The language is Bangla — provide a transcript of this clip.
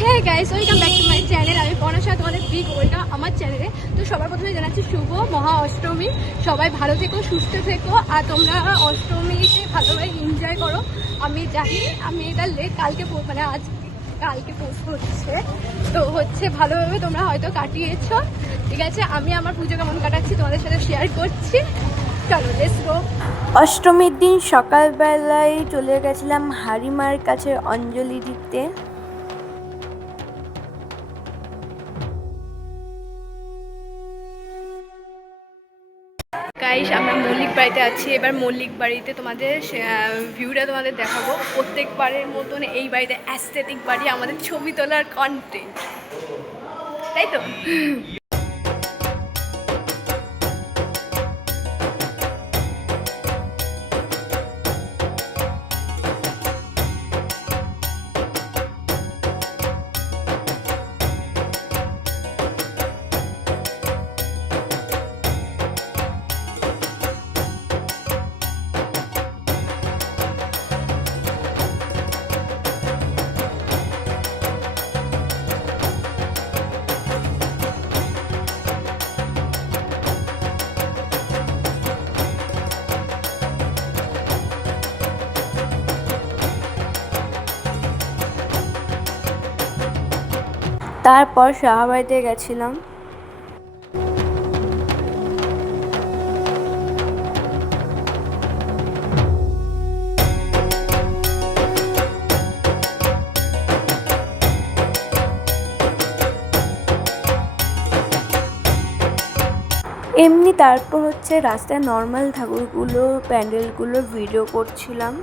Hey guys welcome back to my channel আমি পনসা তোমাদের বিগ ওয়েলকাম আমার চ্যানেলে তো সবার প্রথমে জানাচ্ছি শুভ মহা অষ্টমী। সবাই ভালো থেকো, সুস্থ থেকো, আর তোমরা অষ্টমীতে ভালোভাবে এনজয় করো। আমি জানি, আমি এটা লেট কালকে মানে আজ কালকে পোস্ট হচ্ছে। তো হচ্ছে ভালোভাবে তোমরা হয়তো কাটিয়েছো। ঠিক আছে, আমি আমার পুজো কেমন কাটাচ্ছি তোমাদের সাথে শেয়ার করছি। অষ্টমীর দিন সকালবেলায় চলে গেছিলাম হারিমার কাছে অঞ্জলি দিতে। গাইস আমরা মল্লিক বাড়িতে আছি। এবার মল্লিক বাড়িতে তোমাদের ভিউটা তোমাদের দেখাবো। প্রত্যেকবারের মতন এই বাড়িতে অ্যাস্থেটিক বাড়ি আমাদের ছবি তোলার কন্টেন্ট তাই তো? তারপর শাহবাড়িতে গেছিলাম। এমনি তারপর হচ্ছে রাস্তায় নর্মাল ঠাকুরগুলো প্যান্ডেলগুলো ভিডিও করছিলাম।